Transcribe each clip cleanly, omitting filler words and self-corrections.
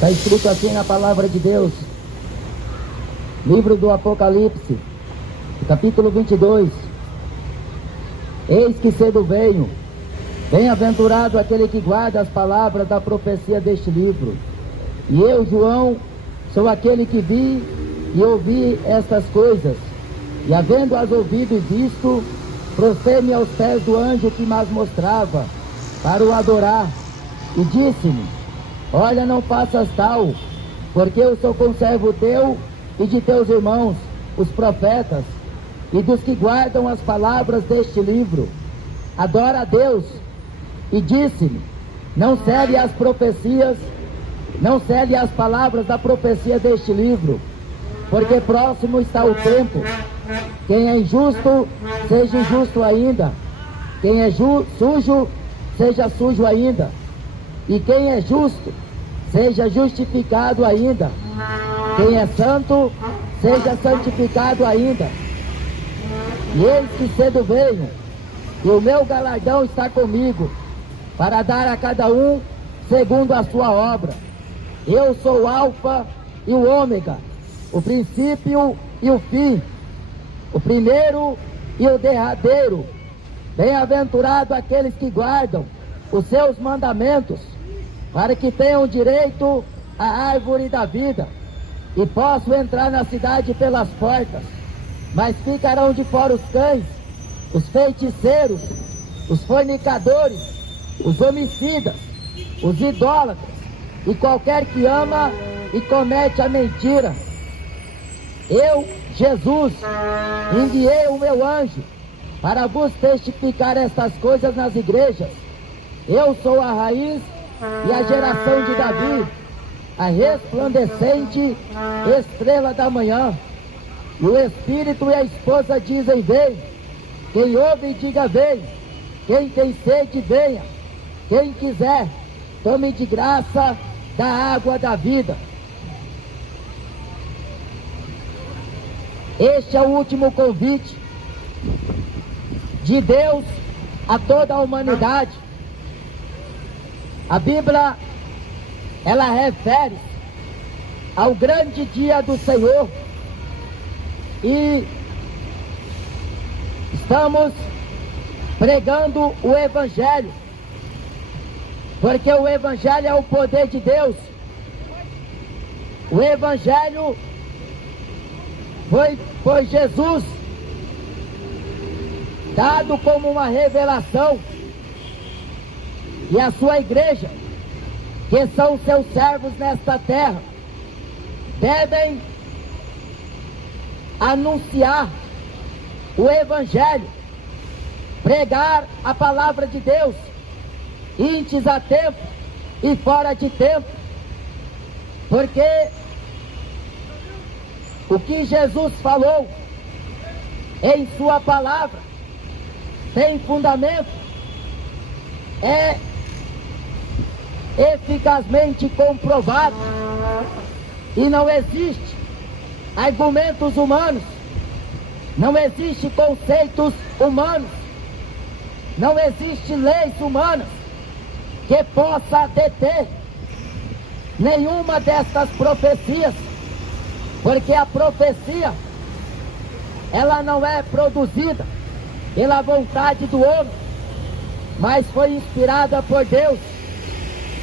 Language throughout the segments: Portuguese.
Está escrito assim na palavra de Deus, livro do Apocalipse, capítulo 22. Eis que cedo venho, bem-aventurado aquele que guarda as palavras da profecia deste livro. E eu, João, sou aquele que vi e ouvi estas coisas, e havendo-as ouvido e visto, prostrei-me aos pés do anjo que mas mostrava, para o adorar, e disse-me: olha, não faças tal, porque eu sou conservo teu e de teus irmãos, os profetas, e dos que guardam as palavras deste livro. Adora a Deus. E disse-me: não cele as profecias, não cele as palavras da profecia deste livro, porque próximo está o tempo. Quem é injusto, seja injusto ainda. Quem é sujo, seja sujo ainda. E quem é justo, seja justificado ainda. Quem é santo, seja santificado ainda. E eis que cedo venho, e o meu galardão está comigo, para dar a cada um segundo a sua obra. Eu sou o Alfa e o Ômega, o princípio e o fim, o primeiro e o derradeiro. Bem-aventurado aqueles que guardam os seus mandamentos, para que tenham direito à árvore da vida, e possam entrar na cidade pelas portas. Mas ficarão de fora os cães, os feiticeiros, os fornicadores, os homicidas, os idólatras, e qualquer que ama e comete a mentira. Eu, Jesus, enviei o meu anjo para vos testificar estas coisas nas igrejas. Eu sou a raiz e a geração de Davi, a resplandecente estrela da manhã. E o Espírito e a esposa dizem: vem. Quem ouve, diga: vem. Quem tem sede, venha. Quem quiser, tome de graça da água da vida. Este é o último convite de Deus a toda a humanidade. A Bíblia, ela refere ao grande dia do Senhor, e estamos pregando o Evangelho, porque o Evangelho é o poder de Deus. O Evangelho foi por Jesus dado como uma revelação, e a sua igreja, que são seus servos nesta terra, devem anunciar o Evangelho, pregar a palavra de Deus, íntes a tempo e fora de tempo, porque o que Jesus falou em sua palavra tem fundamento, é eficazmente comprovado, e não existe argumentos humanos, não existe conceitos humanos, não existe leis humanas que possa deter nenhuma destas profecias, porque a profecia, ela não é produzida pela vontade do homem, mas foi inspirada por Deus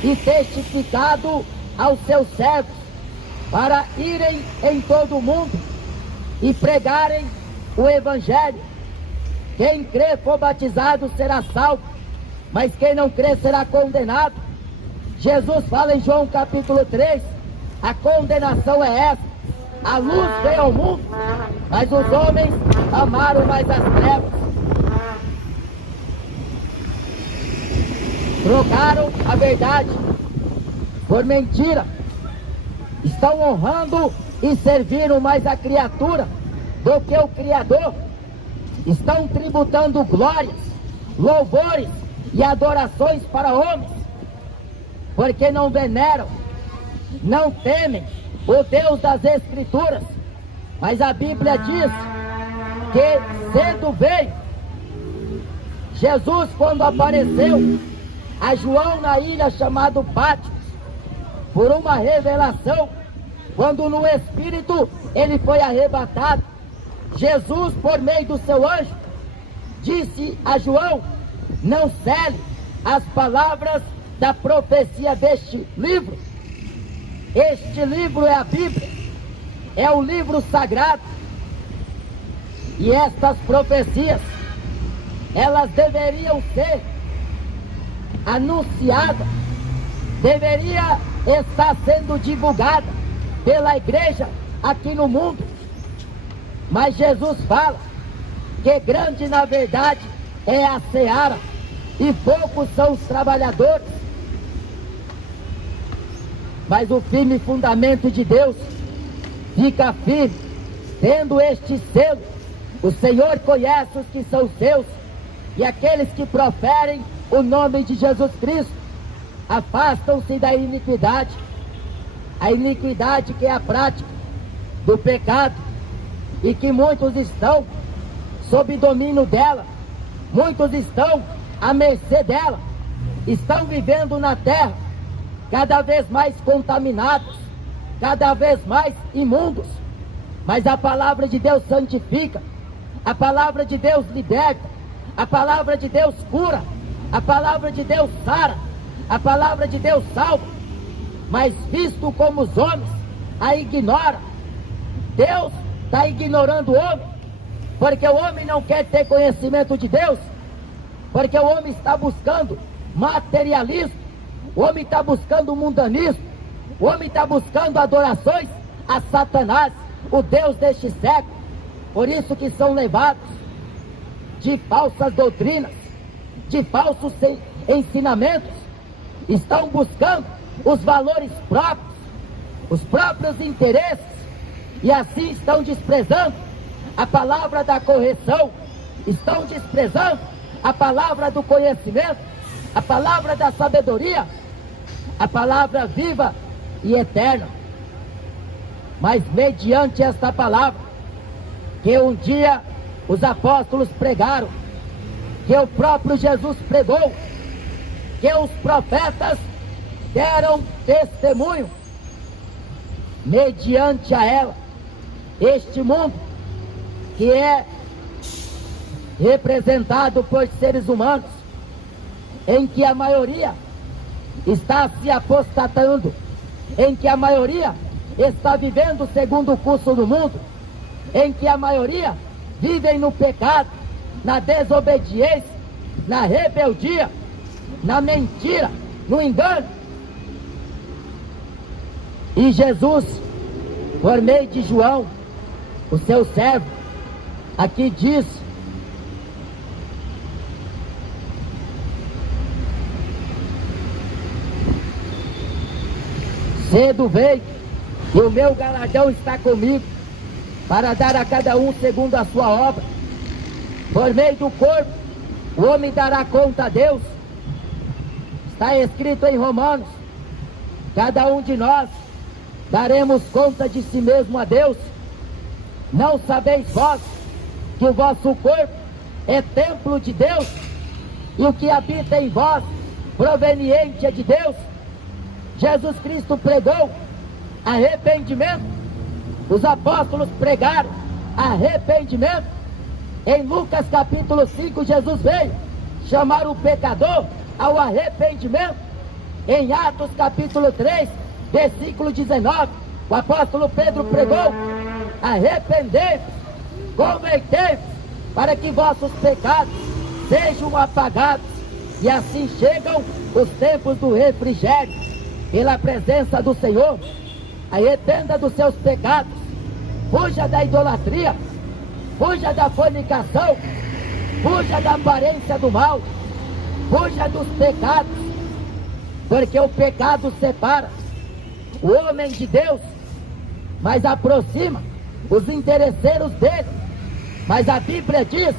e testificado aos seus servos, para irem em todo o mundo e pregarem o Evangelho. Quem crê for batizado será salvo, mas quem não crê será condenado. Jesus fala em João capítulo 3, a condenação é essa: a luz veio ao mundo, mas os homens amaram mais as trevas, trocaram a verdade por mentira, estão honrando e servindo mais a criatura do que o Criador, estão tributando glórias, louvores e adorações para homens, porque não veneram, não temem o Deus das Escrituras. Mas a Bíblia diz que cedo veio. Jesus, quando apareceu a João na ilha chamada Patmos, por uma revelação, quando no Espírito ele foi arrebatado. Jesus, por meio do seu anjo, disse a João: não cele as palavras da profecia deste livro. Este livro é a Bíblia, é o livro sagrado. E estas profecias, elas deveriam ser anunciadas, deveria estar sendo divulgada pela igreja aqui no mundo. Mas Jesus fala que grande, na verdade, é a seara e poucos são os trabalhadores. Mas o firme fundamento de Deus fica firme, tendo este selo: o Senhor conhece os que são seus, e aqueles que proferem o nome de Jesus Cristo afastam-se da iniquidade. A iniquidade, que é a prática do pecado, e que muitos estão sob domínio dela, muitos estão à mercê dela, estão vivendo na terra cada vez mais contaminados, cada vez mais imundos. Mas a palavra de Deus santifica, a palavra de Deus liberta, a palavra de Deus cura, a palavra de Deus sara, a palavra de Deus salva. Mas visto como os homens a ignoram, Deus está ignorando o homem, porque o homem não quer ter conhecimento de Deus, porque o homem está buscando materialismo, o homem está buscando mundanismo, o homem está buscando adorações a Satanás, o Deus deste século. Por isso que são levados de falsas doutrinas, de falsos ensinamentos, estão buscando os valores próprios, os próprios interesses, e assim estão desprezando a palavra da correção, estão desprezando a palavra do conhecimento, a palavra da sabedoria, a palavra viva e eterna. Mas mediante esta palavra, que um dia os apóstolos pregaram, que o próprio Jesus pregou, que os profetas deram testemunho, mediante a ela, este mundo, que é representado por seres humanos, em que a maioria está se apostatando, em que a maioria está vivendo segundo o curso do mundo, em que a maioria vivem no pecado, na desobediência, na rebeldia, na mentira, no engano. E Jesus, por meio de João, o seu servo, aqui diz: cedo veio, e o meu galardão está comigo, para dar a cada um segundo a sua obra. Por meio do corpo, o homem dará conta a Deus. Está escrito em Romanos: cada um de nós daremos conta de si mesmo a Deus. Não sabeis vós que o vosso corpo é templo de Deus, e o que habita em vós proveniente é de Deus? Jesus Cristo pregou arrependimento, os apóstolos pregaram arrependimento. Em Lucas capítulo 5, Jesus veio chamar o pecador ao arrependimento. Em Atos capítulo 3, versículo 19, o apóstolo Pedro pregou: arrependei-vos, convertei-vos, para que vossos pecados sejam apagados, e assim chegam os tempos do refrigério, pela presença do Senhor. Arrependa dos seus pecados, fuja da idolatria, fuja da fornicação, fuja da aparência do mal, fuja dos pecados, porque o pecado separa o homem de Deus, mas aproxima os interesseiros dele. Mas a Bíblia diz,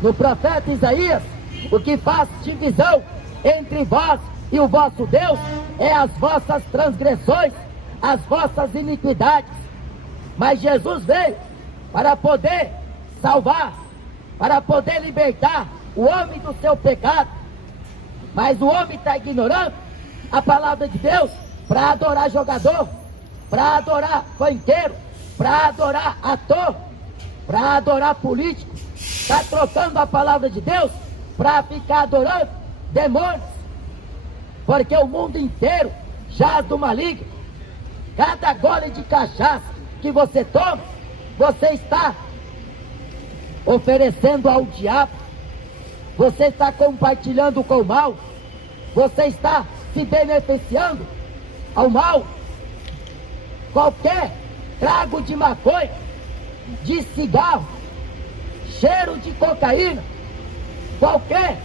no profeta Isaías: o que faz divisão entre vós e o vosso Deus é as vossas transgressões, as vossas iniquidades. Mas Jesus veio para poder salvar, para poder libertar o homem do seu pecado. Mas o homem está ignorando a palavra de Deus, para adorar jogador, para adorar banqueiro, para adorar ator, para adorar político. Está trocando a palavra de Deus para ficar adorando demônios, porque o mundo inteiro jaz do maligno. Cada gole de cachaça que você toma, você está oferecendo ao diabo, você está compartilhando com o mal, você está se beneficiando ao mal. Qualquer trago de maconha, de cigarro, cheiro de cocaína, qualquer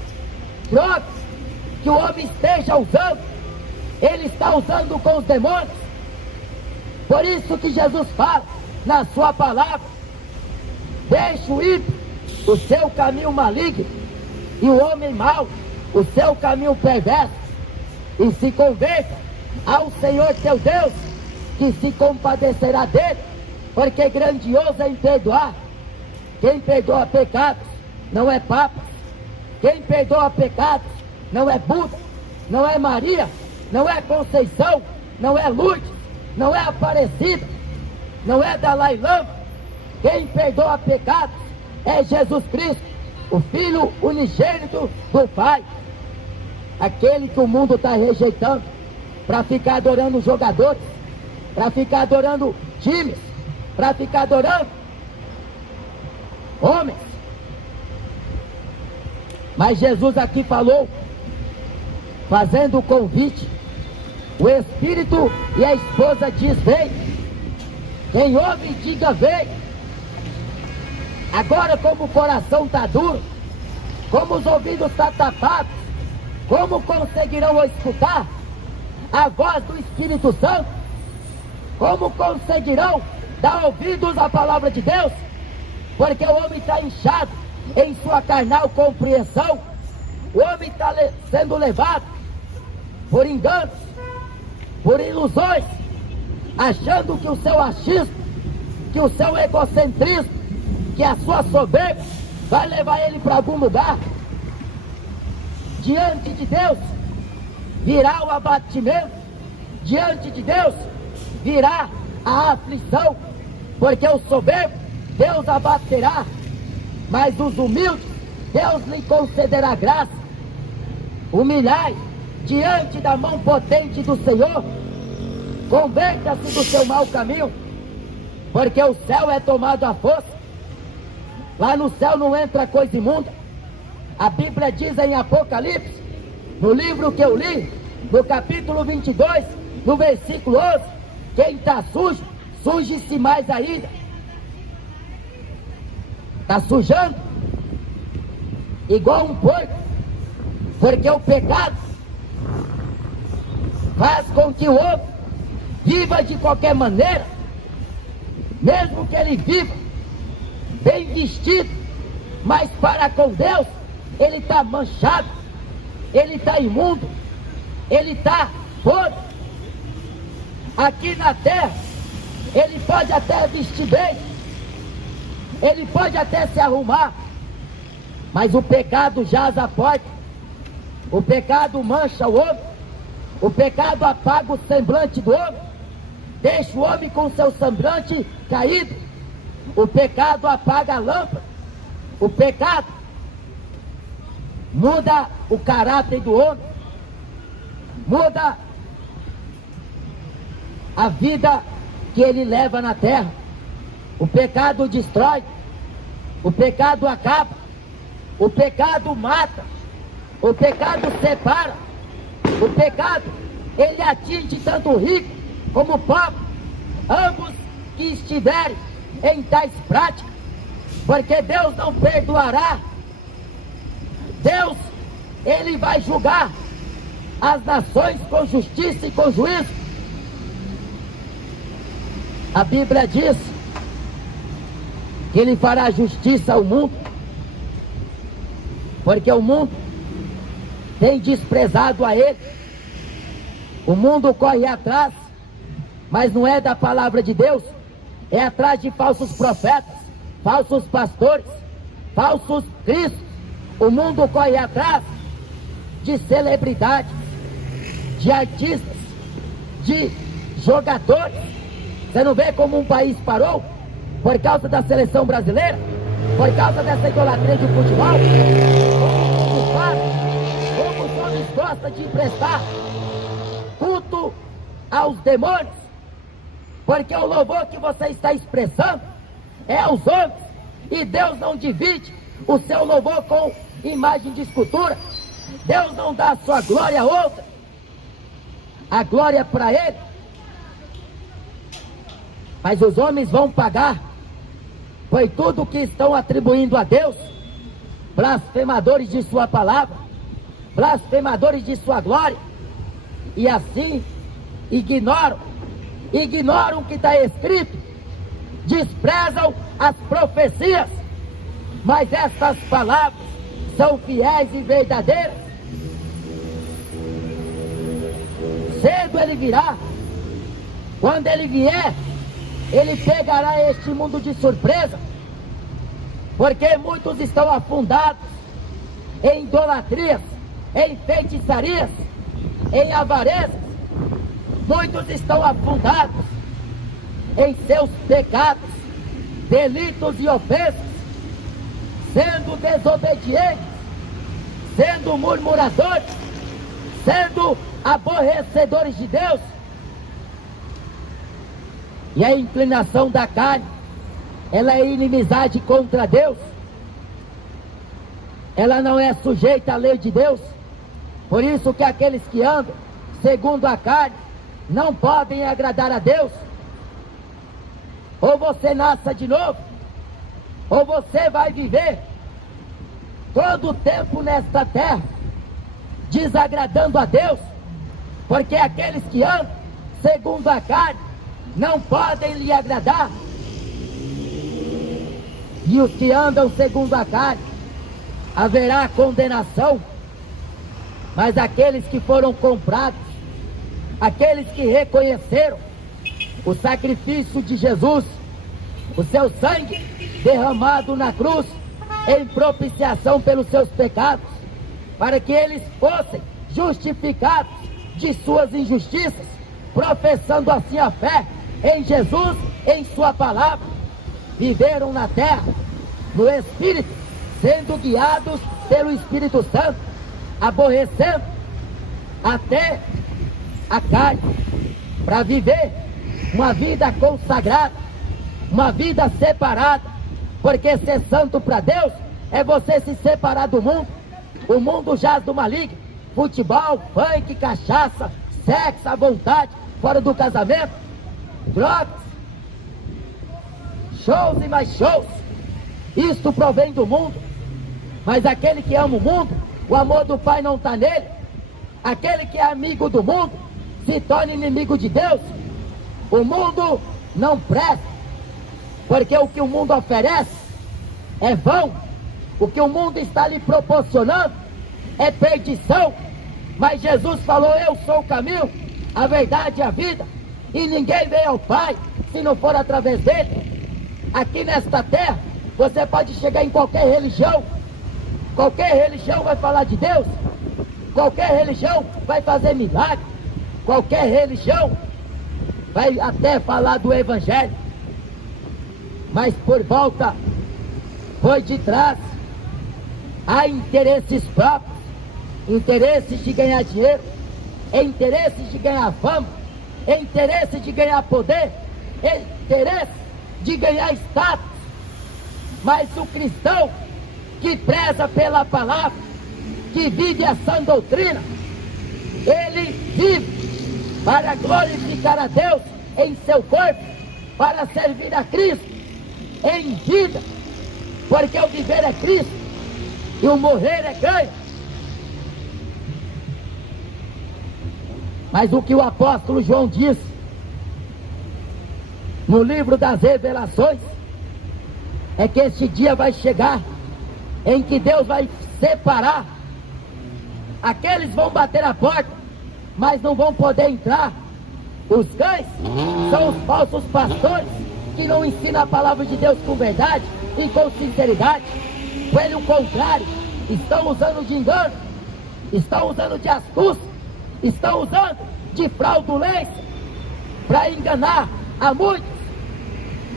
droga que o homem esteja usando, ele está usando com os demônios. Por isso que Jesus fala na sua palavra: deixe o ímpio o seu caminho maligno e o homem mau o seu caminho perverso, e se converta ao Senhor teu Deus, que se compadecerá dele, porque grandioso é em perdoar. Quem perdoa pecados não é Papa, quem perdoa pecados não é Buda, não é Maria, não é Conceição, não é Lourdes, não é Aparecida, não é Dalai Lama. Quem perdoa pecados é Jesus Cristo, o Filho unigênito do Pai, aquele que o mundo está rejeitando para ficar adorando jogadores, para ficar adorando times, para ficar adorando homens. Mas Jesus aqui falou, fazendo o convite: o Espírito e a esposa diz: vem. Quem ouve, diga: vem. Agora, como o coração está duro, como os ouvidos estão tapados, como conseguirão escutar a voz do Espírito Santo? Como conseguirão dar ouvidos à palavra de Deus? Porque o homem está inchado em sua carnal compreensão. O homem está sendo levado por enganos, por ilusões, achando que o seu achismo, que o seu egocentrismo, que a sua soberba vai levar ele para algum lugar. Diante de Deus virá o abatimento, diante de Deus virá a aflição, porque o soberbo Deus abaterá, mas os humildes Deus lhe concederá graça. Humilhai diante da mão potente do Senhor, converta-se do seu mau caminho, porque o céu é tomado à força. Lá no céu não entra coisa imunda. A Bíblia diz em Apocalipse, no livro que eu li, no capítulo 22, no versículo 11, quem está sujo, suje-se mais ainda. Está sujando igual um porco, porque o pecado faz com que o homem viva de qualquer maneira, mesmo que ele viva bem vestido, mas para com Deus ele está manchado, ele está imundo, ele está podre. Aqui na terra ele pode até vestir bem, ele pode até se arrumar, mas o pecado jaz à porta. O pecado mancha o homem, o pecado apaga o semblante do homem, deixa o homem com seu semblante caído. O pecado apaga a lâmpada, o pecado muda o caráter do homem, muda a vida que ele leva na terra. O pecado destrói, o pecado acaba, o pecado mata, o pecado separa, o pecado ele atinge tanto o rico como o pobre, ambos que estiverem em tais práticas, porque Deus não perdoará. Deus, ele vai julgar as nações com justiça e com juízo. A Bíblia diz que ele fará justiça ao mundo, porque o mundo tem desprezado a ele. O mundo corre atrás, mas não é da palavra de Deus, é atrás de falsos profetas, falsos pastores, falsos cristos. O mundo corre atrás de celebridades, de artistas, de jogadores. Você não vê como um país parou por causa da seleção brasileira? Por causa dessa idolatria de futebol? Como os homens gostam de emprestar culto aos demônios? Porque o louvor que você está expressando é aos homens, e Deus não divide o seu louvor com imagem de escultura. Deus não dá a sua glória a outra. A glória é para Ele. Mas os homens vão pagar por tudo que estão atribuindo a Deus. Blasfemadores de sua palavra, blasfemadores de sua glória. E assim ignoram o que está escrito, desprezam as profecias. Mas estas palavras são fiéis e verdadeiras. Cedo Ele virá. Quando Ele vier, Ele pegará este mundo de surpresa, porque muitos estão afundados em idolatrias, em feitiçarias, em avarezas. Muitos estão afundados em seus pecados, delitos e ofensas, sendo desobedientes, sendo murmuradores, sendo aborrecedores de Deus. E a inclinação da carne, ela é inimizade contra Deus. Ela não é sujeita à lei de Deus. Por isso que aqueles que andam segundo a carne não podem agradar a Deus. Ou você nasça de novo, ou você vai viver todo o tempo nesta terra desagradando a Deus. Porque aqueles que andam segundo a carne não podem lhe agradar. E os que andam segundo a carne, haverá condenação. Mas aqueles que foram comprados, aqueles que reconheceram o sacrifício de Jesus, o seu sangue derramado na cruz em propiciação pelos seus pecados, para que eles fossem justificados de suas injustiças, professando assim a fé em Jesus, em sua palavra, viveram na terra, no Espírito, sendo guiados pelo Espírito Santo, aborrecendo até a carne, para viver uma vida consagrada, uma vida separada, porque ser santo para Deus é você se separar do mundo. O mundo jaz do maligno, futebol, funk, cachaça, sexo à vontade, fora do casamento, drogas, shows e mais shows. Isto provém do mundo. Mas aquele que ama o mundo, o amor do Pai não está nele. Aquele que é amigo do mundo se torna inimigo de Deus. O mundo não presta, porque o que o mundo oferece é vão. O que o mundo está lhe proporcionando é perdição. Mas Jesus falou: eu sou o caminho, a verdade e a vida, e ninguém vem ao Pai se não for através dele. Aqui nesta terra você pode chegar em qualquer religião vai falar de Deus, qualquer religião vai fazer milagre, qualquer religião vai até falar do Evangelho, mas por detrás há interesses próprios, interesses de ganhar dinheiro, interesses de ganhar fama, interesses de ganhar poder, interesses de ganhar status. Mas o cristão que preza pela palavra, que vive a sã doutrina, ele vive para glorificar a Deus em seu corpo, para servir a Cristo em vida, porque o viver é Cristo e o morrer é ganho. Mas o que o apóstolo João disse no livro das Revelações é que este dia vai chegar em que Deus vai separar. Aqueles vão bater a porta, mas não vão poder entrar. Os cães são os falsos pastores que não ensinam a palavra de Deus com verdade e com sinceridade. Pelo contrário, estão usando de engano, estão usando de astúcia, estão usando de fraudulência para enganar a muitos.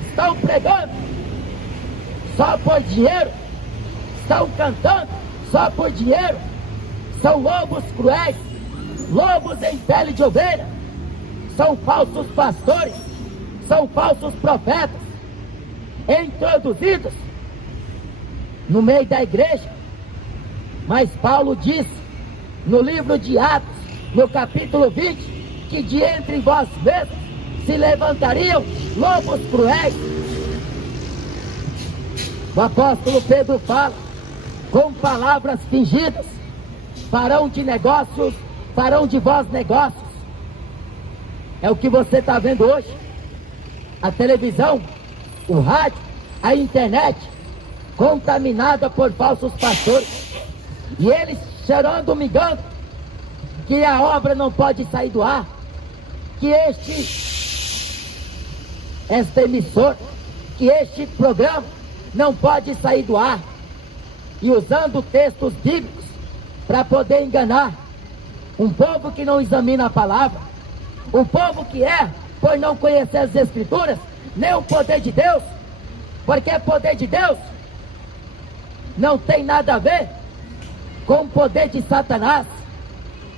Estão pregando só por dinheiro, estão cantando só por dinheiro. São lobos cruéis, lobos em pele de ovelha, são falsos pastores, são falsos profetas, introduzidos no meio da igreja. Mas Paulo disse no livro de Atos, no capítulo 20, que de entre vós mesmos se levantariam lobos cruéis. O apóstolo Pedro fala, com palavras fingidas, farão de negócios, farão de vós negócios. É o que você está vendo hoje. A televisão, o rádio, a internet, contaminada por falsos pastores. E eles chorando, migando, que a obra não pode sair do ar, que esta emissora, que este programa não pode sair do ar, e usando textos bíblicos para poder enganar um povo que não examina a palavra, um povo que por não conhecer as escrituras, nem o poder de Deus, porque o poder de Deus não tem nada a ver com o poder de Satanás.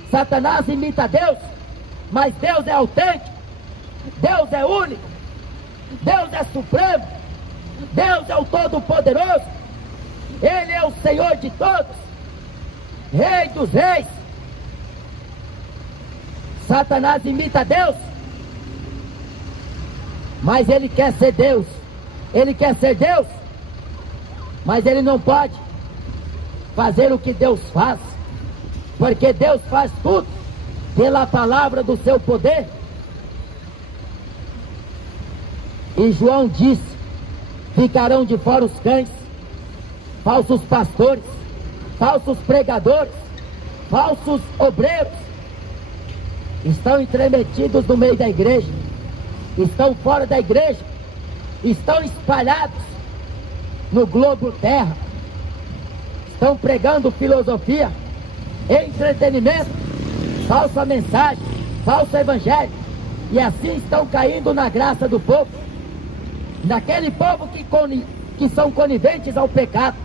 Satanás imita Deus, mas Deus é autêntico, Deus é único, Deus é supremo, Deus é o Todo-Poderoso, Ele é o Senhor de todos, Rei dos reis. Satanás imita Deus, mas ele quer ser Deus, mas ele não pode fazer o que Deus faz, porque Deus faz tudo pela palavra do seu poder. E João disse, ficarão de fora os cães, falsos pastores, falsos pregadores, falsos obreiros, estão entremetidos no meio da igreja, estão fora da igreja, estão espalhados no globo terra, estão pregando filosofia, entretenimento, falsa mensagem, falso evangelho, e assim estão caindo na graça do povo, daquele povo que são coniventes ao pecado,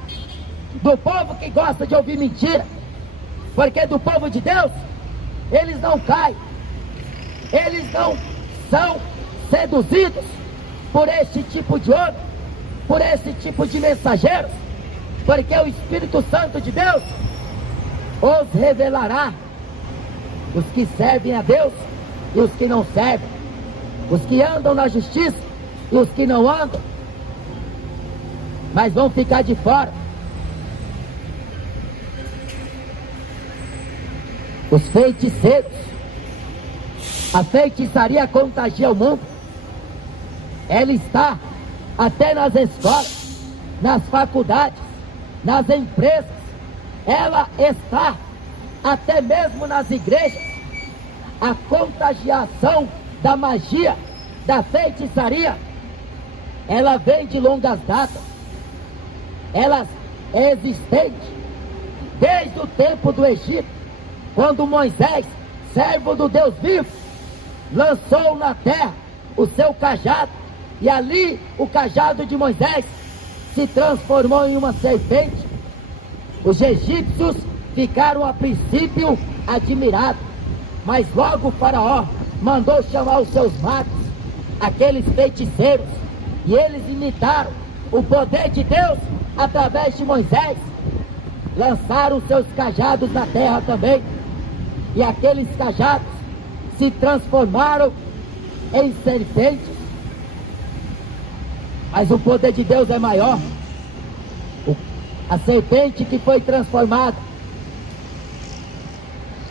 do povo que gosta de ouvir mentira, porque do povo de Deus, eles não caem, eles não são seduzidos por este tipo de homem, por esse tipo de mensageiros, porque o Espírito Santo de Deus os revelará, os que servem a Deus e os que não servem, os que andam na justiça e os que não andam, mas vão ficar de fora. Os feiticeiros, a feitiçaria contagia o mundo, ela está até nas escolas, nas faculdades, nas empresas, ela está até mesmo nas igrejas. A contagiação da magia, da feitiçaria, ela vem de longas datas, ela é existente desde o tempo do Egito, quando Moisés, servo do Deus vivo, lançou na terra o seu cajado, e ali o cajado de Moisés se transformou em uma serpente. Os egípcios ficaram a princípio admirados, mas logo o faraó mandou chamar os seus magos, aqueles feiticeiros, e eles imitaram o poder de Deus através de Moisés, lançaram os seus cajados na terra também, e aqueles cajados se transformaram em serpentes. Mas o poder de Deus é maior. A serpente que foi transformada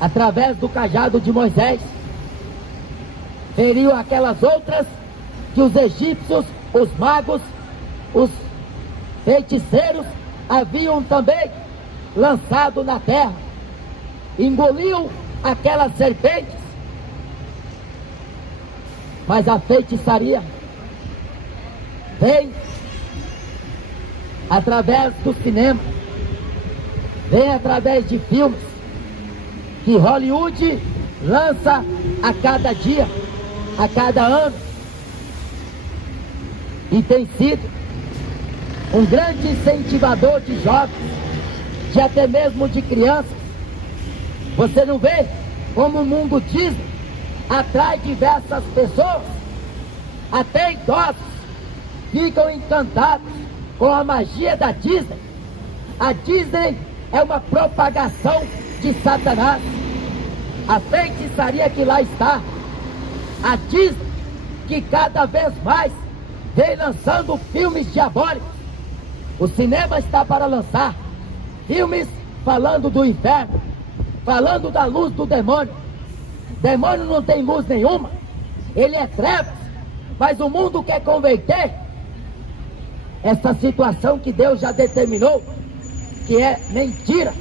através do cajado de Moisés feriu aquelas outras que os egípcios, os magos, os feiticeiros haviam também lançado na terra. Engoliu aquelas serpentes, mas a feitiçaria vem através do cinema, vem através de filmes que Hollywood lança a cada dia, a cada ano. E tem sido um grande incentivador de jovens, de até mesmo de crianças. Você não vê como o mundo Disney atrai diversas pessoas, até idosos ficam encantados com a magia da Disney. A Disney é uma propagação de Satanás, a feitiçaria que lá está. A Disney que cada vez mais vem lançando filmes diabólicos. O cinema está para lançar filmes falando do inferno, falando da luz do demônio. Demônio não tem luz nenhuma, ele é trevas, mas o mundo quer converter essa situação que Deus já determinou, que é mentira,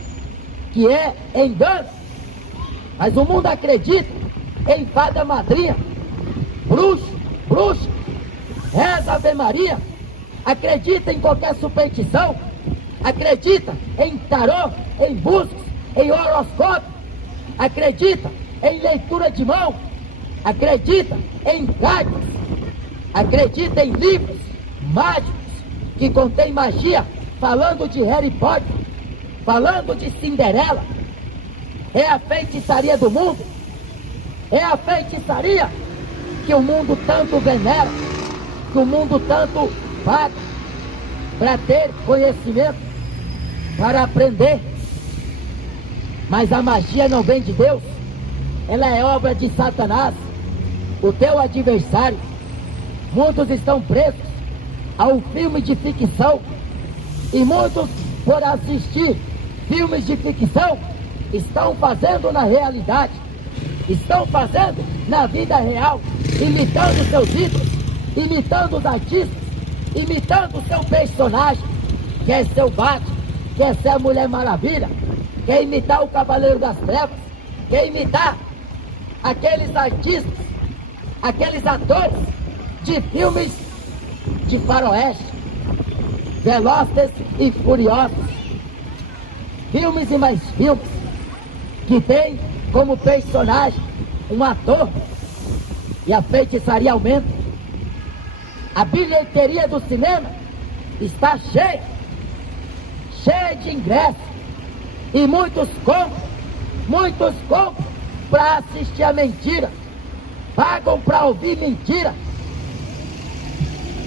que é engano. Mas o mundo acredita em fada madrinha, bruxa, reza Ave Maria, acredita em qualquer superstição, acredita em tarô, em búzios, em horóscopo, acredita em leitura de mão, acredita em cartas, acredita em livros mágicos que contém magia, falando de Harry Potter, falando de Cinderela. É a feitiçaria do mundo, é a feitiçaria que o mundo tanto venera, que o mundo tanto paga para ter conhecimento, para aprender. Mas a magia não vem de Deus, ela é obra de Satanás, o teu adversário. Muitos estão presos ao filme de ficção, e muitos, por assistir filmes de ficção, estão fazendo na realidade, estão fazendo na vida real, imitando seus ídolos, imitando os artistas, imitando o seu personagem, quer ser o Batman, quer ser a Mulher Maravilha, quer imitar o Cavaleiro das Trevas, quer imitar aqueles artistas, aqueles atores de filmes de faroeste, Velozes e Furiosos, filmes e mais filmes, que tem como personagem um ator, e a feitiçaria aumenta. A bilheteria do cinema está cheia de ingressos, e muitos compram para assistir a mentira, pagam para ouvir mentira.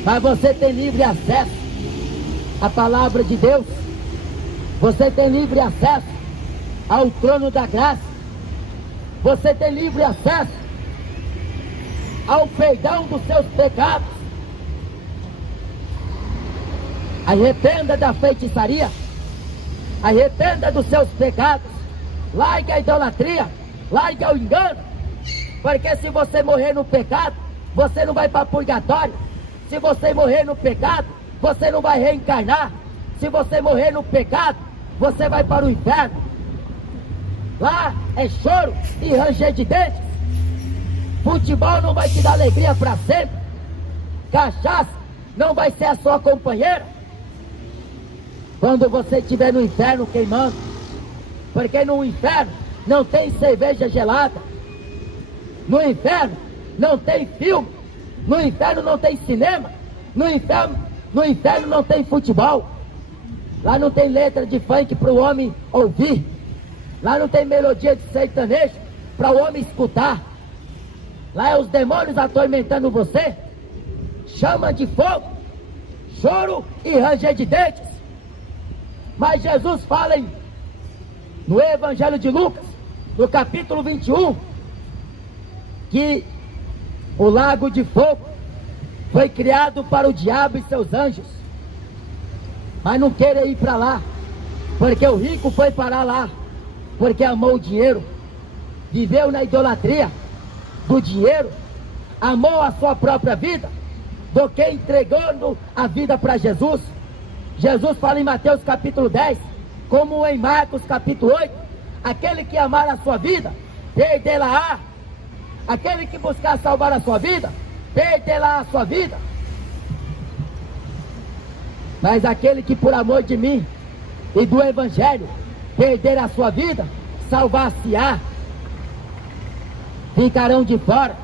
Mas você tem livre acesso à palavra de Deus, você tem livre acesso ao trono da graça, você tem livre acesso ao perdão dos seus pecados. Arrependa da feitiçaria, arrependa dos seus pecados, largue a idolatria, largue o engano, porque se você morrer no pecado, você não vai para purgatório. Se você morrer no pecado, você não vai reencarnar. Se você morrer no pecado, você vai para o inferno. Lá é choro e ranger de dentes. Futebol não vai te dar alegria para sempre. Cachaça não vai ser a sua companheira quando você estiver no inferno queimando. Porque no inferno não tem cerveja gelada, no inferno não tem filme, no inferno não tem cinema, no inferno não tem futebol. Lá não tem letra de funk para o homem ouvir, lá não tem melodia de sertanejo para o homem escutar. Lá é os demônios atormentando você, chama de fogo, choro e ranger de dentes. Mas Jesus fala no Evangelho de Lucas, no capítulo 21, que o lago de fogo foi criado para o diabo e seus anjos, mas não queira ir para lá, porque o rico foi parar lá, porque amou o dinheiro, viveu na idolatria do dinheiro, amou a sua própria vida, do que entregando a vida para Jesus. Jesus fala em Mateus capítulo 10, como em Marcos capítulo 8, aquele que amar a sua vida, perdê-la-á. Aquele que buscar salvar a sua vida, perdê-la a sua vida. Mas aquele que por amor de mim e do Evangelho perder a sua vida, salvar-se-á. Ficarão de fora.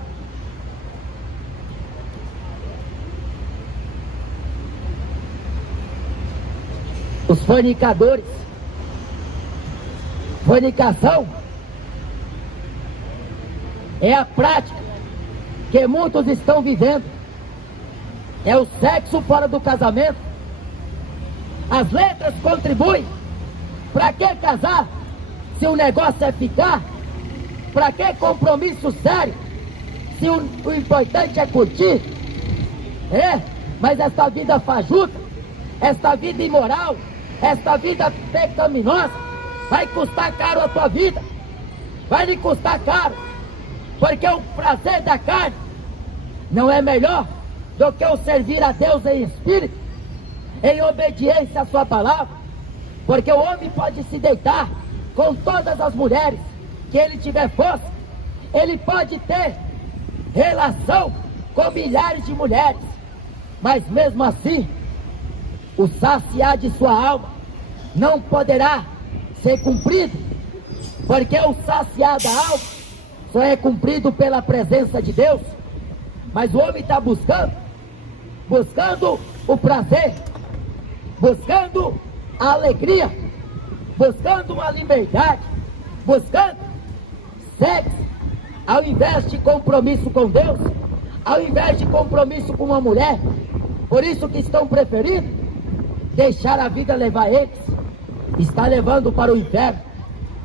os fornicadores. Fornicação é a prática que muitos estão vivendo. É o sexo fora do casamento. As letras contribuem. Para que casar se o negócio é ficar? Para que compromisso sério se o importante é curtir? Mas esta vida fajuta, esta vida imoral, esta vida pecaminosa vai custar caro a tua vida. Vai lhe custar caro, porque o prazer da carne não é melhor do que o servir a Deus em espírito, em obediência à sua palavra. Porque o homem pode se deitar com todas as mulheres que ele tiver força, ele pode ter relação com milhares de mulheres, mas mesmo assim o saciar de sua alma não poderá ser cumprido, porque o saciar da alma só é cumprido pela presença de Deus. Mas o homem está buscando o prazer, buscando a alegria, buscando uma liberdade, buscando sexo, ao invés de compromisso com Deus, ao invés de compromisso com uma mulher. Por isso que estão preferindo deixar a vida levar eles. Está levando para o inferno,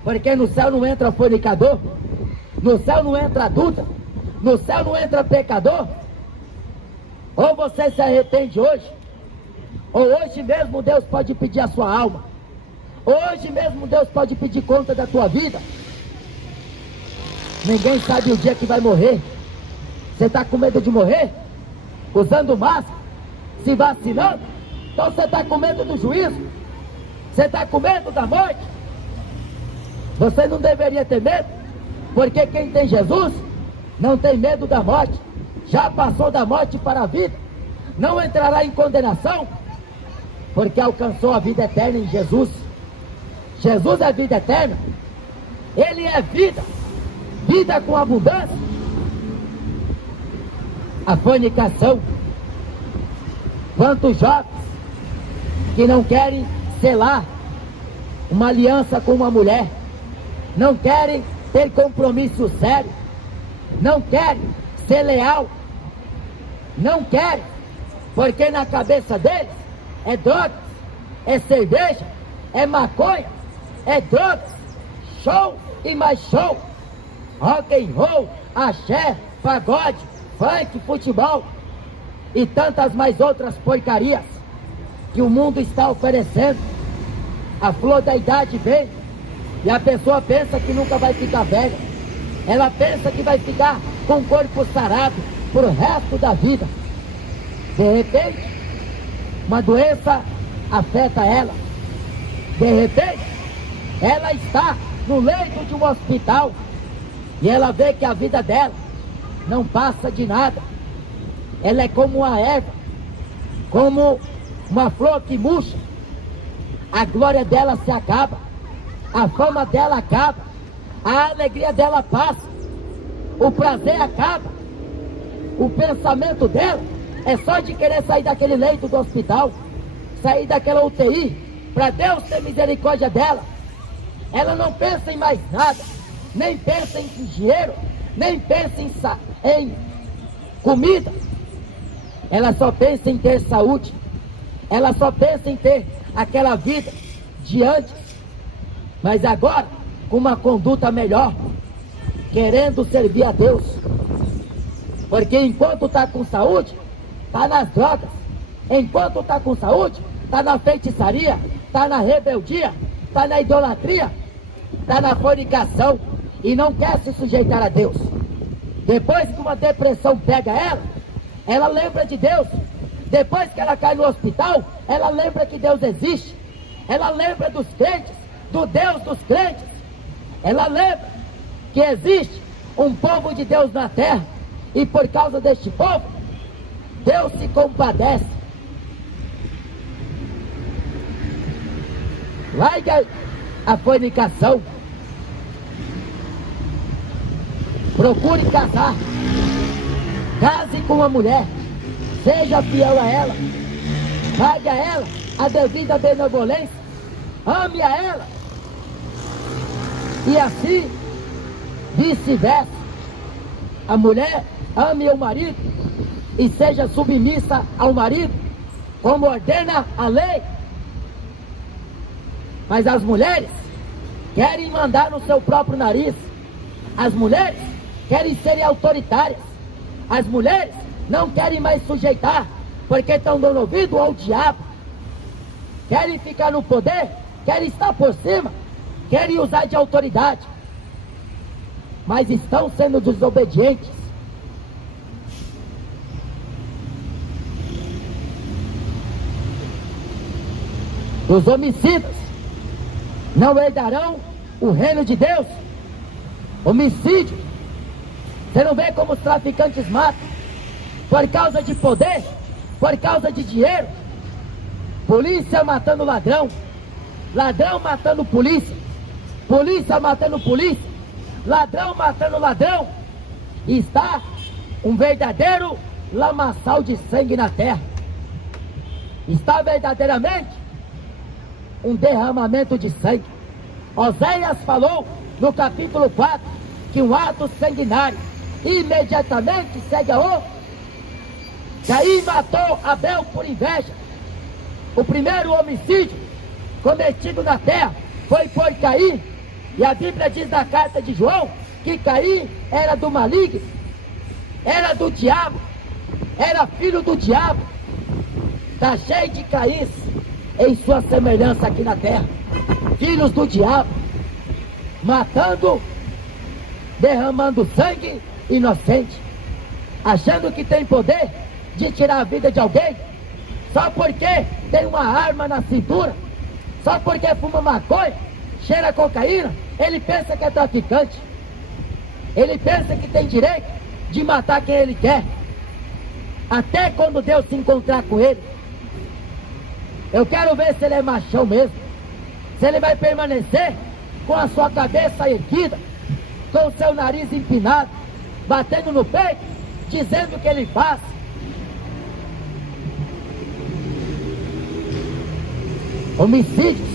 porque no céu não entra fornicador, no céu não entra adulta, no céu não entra pecador. Ou você se arrepende hoje, ou hoje mesmo Deus pode pedir a sua alma, hoje mesmo Deus pode pedir conta da tua vida. Ninguém sabe o dia que vai morrer. Você está com medo de morrer? Usando máscara, se vacinando? Então você está com medo do juízo? Você está com medo da morte? Você não deveria ter medo, porque quem tem Jesus não tem medo da morte. Já passou da morte para a vida, não entrará em condenação, porque alcançou a vida eterna em Jesus. Jesus é vida eterna, Ele é vida, vida com abundância. A fornicação. Quantos jovens que não querem selar uma aliança com uma mulher, não querem ter compromisso sério, não querem ser leal, não querem, porque na cabeça deles é drogas, é cerveja, é maconha, é drogas, show e mais show, rock and roll, axé, pagode, funk, futebol e tantas mais outras porcarias que o mundo está oferecendo. A flor da idade vem e a pessoa pensa que nunca vai ficar velha. Ela pensa que vai ficar com o corpo sarado pro resto da vida. De repente, uma doença afeta ela. De repente, ela está no leito de um hospital e ela vê que a vida dela não passa de nada. Ela é como uma erva, como uma flor que murcha. A glória dela se acaba, a fama dela acaba, a alegria dela passa, o prazer acaba. O pensamento dela é só de querer sair daquele leito do hospital, sair daquela UTI, para Deus ter misericórdia dela. Ela não pensa em mais nada, nem pensa em dinheiro, nem pensa em comida. Ela só pensa em ter saúde, ela só pensa em ter aquela vida de antes, mas agora com uma conduta melhor, querendo servir a Deus. Porque enquanto está com saúde, está nas drogas. Enquanto está com saúde, está na feitiçaria, está na rebeldia, está na idolatria, está na fornicação e não quer se sujeitar a Deus. Depois que uma depressão pega ela lembra de Deus. Depois que ela cai no hospital, ela lembra que Deus existe. Ela lembra dos crentes, do Deus dos crentes. Ela lembra que existe um povo de Deus na terra. E por causa deste povo, Deus se compadece. Larga a fornicação. Procure casar. Case com uma mulher. Seja fiel a ela. Pague a ela a devida benevolência, ame a ela. E assim, vice-versa, a mulher ame o marido e seja submissa ao marido, como ordena a lei. Mas as mulheres querem mandar no seu próprio nariz. As mulheres querem ser autoritárias. As mulheres não querem mais sujeitar, porque estão dando ouvido ao diabo. Querem ficar no poder, querem estar por cima, querem usar de autoridade, mas estão sendo desobedientes. Os homicidas não herdarão o reino de Deus. Homicídio, você não vê como os traficantes matam? Por causa de poder, por causa de dinheiro. Polícia matando ladrão, ladrão matando polícia, polícia matando polícia, ladrão matando ladrão. E está um verdadeiro lamaçal de sangue na terra. Está verdadeiramente um derramamento de sangue. Oséias falou no capítulo 4 que um ato sanguinário imediatamente segue a outro. Caim matou Abel por inveja. O primeiro homicídio cometido na terra foi por Caim. E a Bíblia diz na carta de João que Caim era do maligno, era do diabo, era filho do diabo. Está cheio de Caíns em sua semelhança aqui na terra, filhos do diabo, matando, derramando sangue inocente, achando que tem poder de tirar a vida de alguém, só porque tem uma arma na cintura, só porque fuma maconha, cheira cocaína. Ele pensa que é traficante, ele pensa que tem direito de matar quem ele quer, até quando Deus se encontrar com ele. Eu quero ver se ele é machão mesmo, se ele vai permanecer com a sua cabeça erguida, com o seu nariz empinado, batendo no peito, dizendo o que ele faz. Homicídios,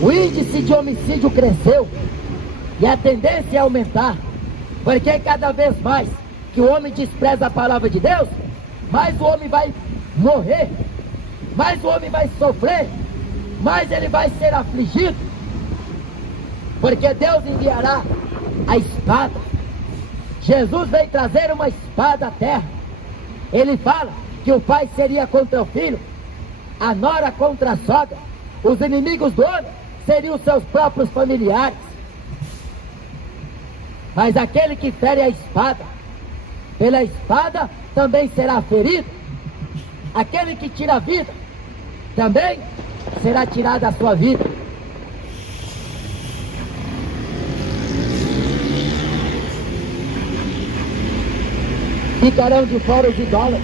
o índice de homicídio cresceu e a tendência é aumentar, porque cada vez mais que o homem despreza a palavra de Deus, mais o homem vai morrer, mais o homem vai sofrer, mais ele vai ser afligido, porque Deus enviará a espada. Jesus veio trazer uma espada à terra. Ele fala que o pai seria contra o filho, a nora contra a sogra, os inimigos do homem seriam seus próprios familiares. Mas aquele que fere a espada, pela espada também será ferido. Aquele que tira a vida, também será tirada a sua vida. Ficarão de fora os idólatras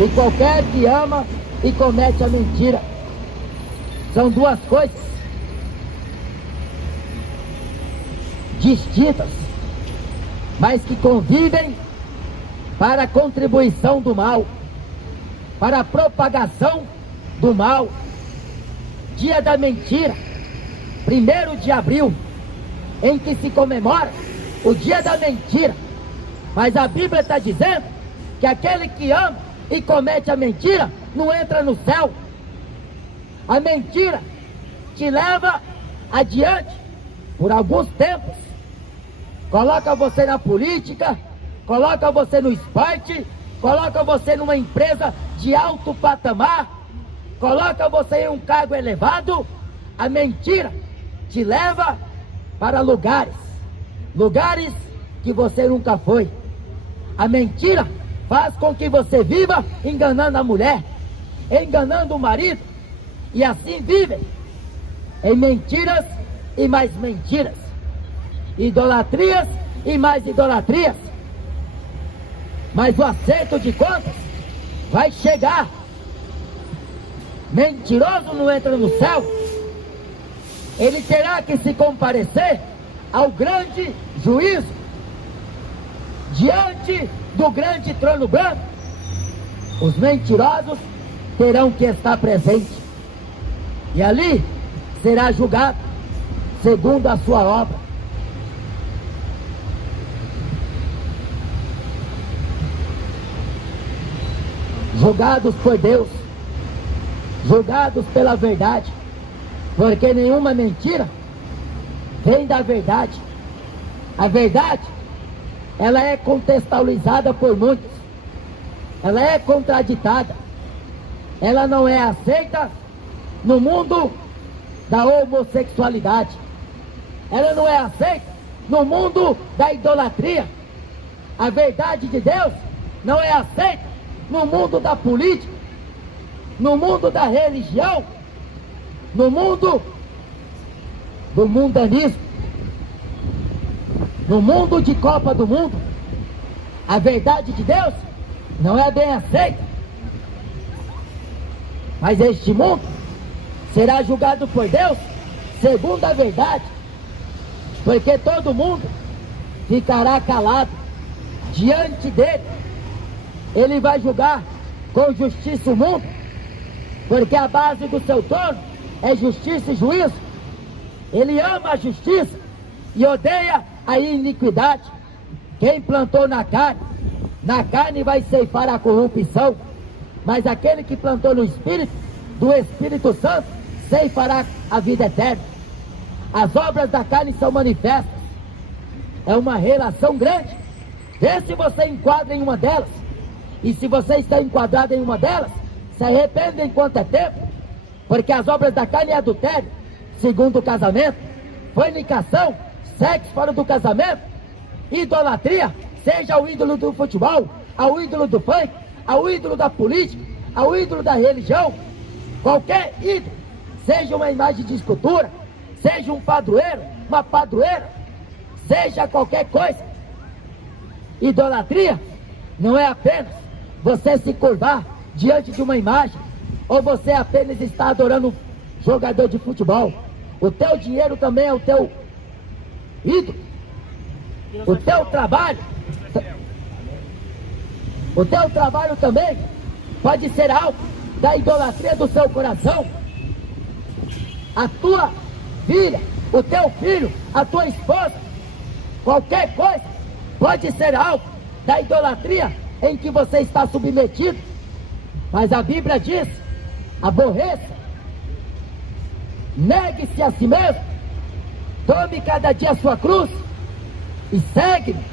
e qualquer que ama e comete a mentira. São duas coisas distintas, mas que convivem para a contribuição do mal, para a propagação do mal. Dia da mentira, 1º de abril, em que se comemora o dia da mentira. Mas a Bíblia está dizendo que aquele que ama e comete a mentira não entra no céu. A mentira te leva adiante por alguns tempos, coloca você na política, coloca você no esporte, coloca você numa empresa de alto patamar, coloca você em um cargo elevado. A mentira te leva para lugares que você nunca foi. A mentira faz com que você viva enganando a mulher, enganando o marido, e assim vivem em mentiras e mais mentiras, idolatrias e mais idolatrias. Mas o acerto de contas vai chegar. Mentiroso não entra no céu. Ele terá que se comparecer ao grande juízo, diante do grande trono branco. Os mentirosos terão que estar presentes. E ali será julgado segundo a sua obra. Julgados por Deus, julgados pela verdade, porque nenhuma mentira vem da verdade. A verdade, ela é contextualizada por muitos, ela é contraditada, ela não é aceita no mundo da homossexualidade, ela não é aceita no mundo da idolatria. A verdade de Deus não é aceita no mundo da política, no mundo da religião, no mundo do mundanismo, no mundo de Copa do Mundo. A verdade de Deus não é bem aceita, mas este mundo será julgado por Deus segundo a verdade, porque todo mundo ficará calado diante dele. Ele vai julgar com justiça o mundo, porque a base do seu trono é justiça e juízo. Ele ama a justiça e odeia a iniquidade. Quem plantou na carne vai ceifar a corrupção, mas aquele que plantou no Espírito, do Espírito Santo, ceifará a vida eterna. As obras da carne são manifestas. É uma relação grande. Vê se você enquadra em uma delas. E se você está enquadrado em uma delas, se arrependa enquanto é tempo, porque as obras da carne é adultério, segundo o casamento, fornicação, sexo fora do casamento, idolatria, seja ao ídolo do futebol, ao ídolo do funk, ao ídolo da política, ao ídolo da religião, qualquer ídolo, seja uma imagem de escultura, seja um padroeiro, uma padroeira, seja qualquer coisa. Idolatria não é apenas você se curvar diante de uma imagem, ou você apenas está adorando um jogador de futebol. O teu dinheiro também é o teu ídolo. O teu trabalho também pode ser alvo da idolatria do seu coração. A tua filha, o teu filho, a tua esposa, qualquer coisa pode ser alvo da idolatria em que você está submetido. Mas a Bíblia diz: aborreça, negue-se a si mesmo, tome cada dia a sua cruz e segue-me.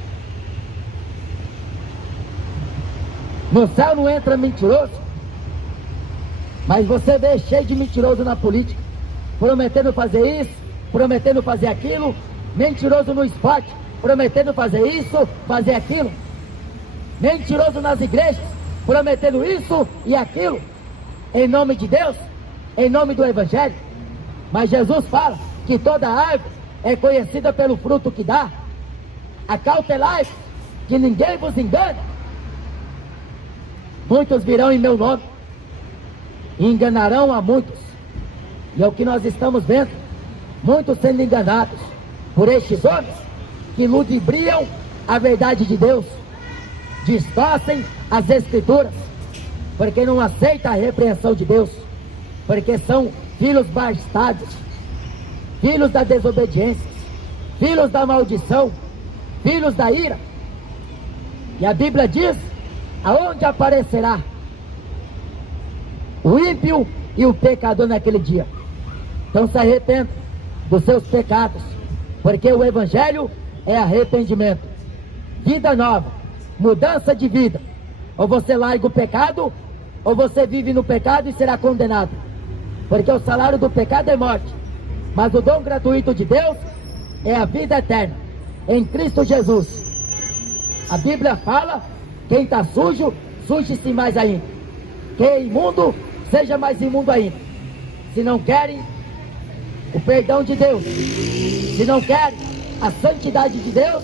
No céu não entra mentiroso, mas você vê cheio de mentiroso na política, prometendo fazer isso, prometendo fazer aquilo. Mentiroso no esporte, prometendo fazer isso, fazer aquilo. Mentiroso nas igrejas, prometendo isso e aquilo, em nome de Deus, em nome do Evangelho. Mas Jesus fala que toda árvore é conhecida pelo fruto que dá. Acautelai-vos, que ninguém vos engane. Muitos virão em meu nome e enganarão a muitos. E é o que nós estamos vendo, muitos sendo enganados por estes homens que ludibriam a verdade de Deus, distorcem as Escrituras, porque não aceitam a repreensão de Deus, porque são filhos bastardos, filhos da desobediência, filhos da maldição, filhos da ira. E a Bíblia diz: aonde aparecerá o ímpio e o pecador naquele dia? Então se arrependa dos seus pecados, porque o Evangelho é arrependimento, vida nova, mudança de vida. Ou você larga o pecado, ou você vive no pecado e será condenado, porque o salário do pecado é morte, mas o dom gratuito de Deus é a vida eterna em Cristo Jesus. A Bíblia fala: quem está sujo, suje-se mais ainda. Quem é imundo, seja mais imundo ainda. Se não querem o perdão de Deus, se não querem a santidade de Deus,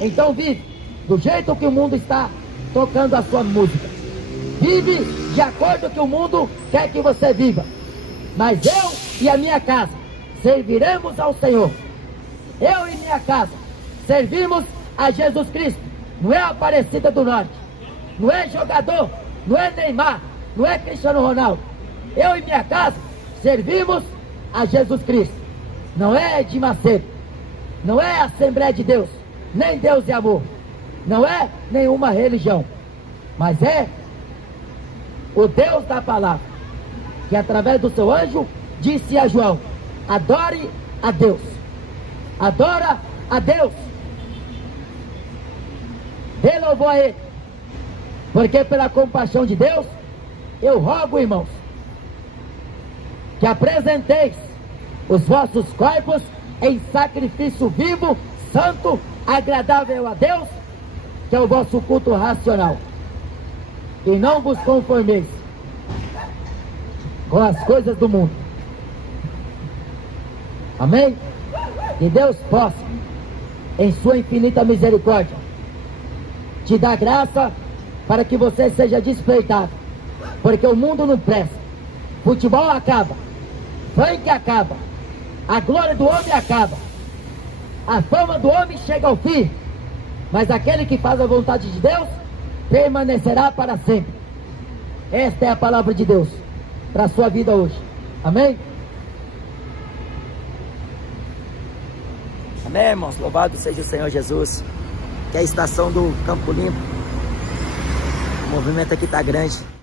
então vive do jeito que o mundo está tocando a sua música. Vive de acordo com que o mundo quer que você viva. Mas eu e a minha casa serviremos ao Senhor. Eu e minha casa servimos a Jesus Cristo. Não é a Aparecida do Norte, não é jogador, não é Neymar, não é Cristiano Ronaldo. Eu e minha casa servimos a Jesus Cristo. Não é de Macedo, não é Assembleia de Deus, nem Deus e Amor, não é nenhuma religião, mas é o Deus da palavra, que através do seu anjo disse a João: adore a Deus, adora a Deus, dê louvor a Ele, porque pela compaixão de Deus, eu rogo, irmãos, que apresenteis os vossos corpos em sacrifício vivo, santo, agradável a Deus, que é o vosso culto racional. E não vos conformeis com as coisas do mundo. Amém? Que Deus possa, em sua infinita misericórdia, te dar graça para que você seja despertado. Porque o mundo não presta. Futebol acaba, funk acaba, a glória do homem acaba, a fama do homem chega ao fim, mas aquele que faz a vontade de Deus permanecerá para sempre. Esta é a palavra de Deus para a sua vida hoje. Amém? Amém, irmãos. Louvado seja o Senhor Jesus. Que é a estação do Campo Limpo. O movimento aqui está grande.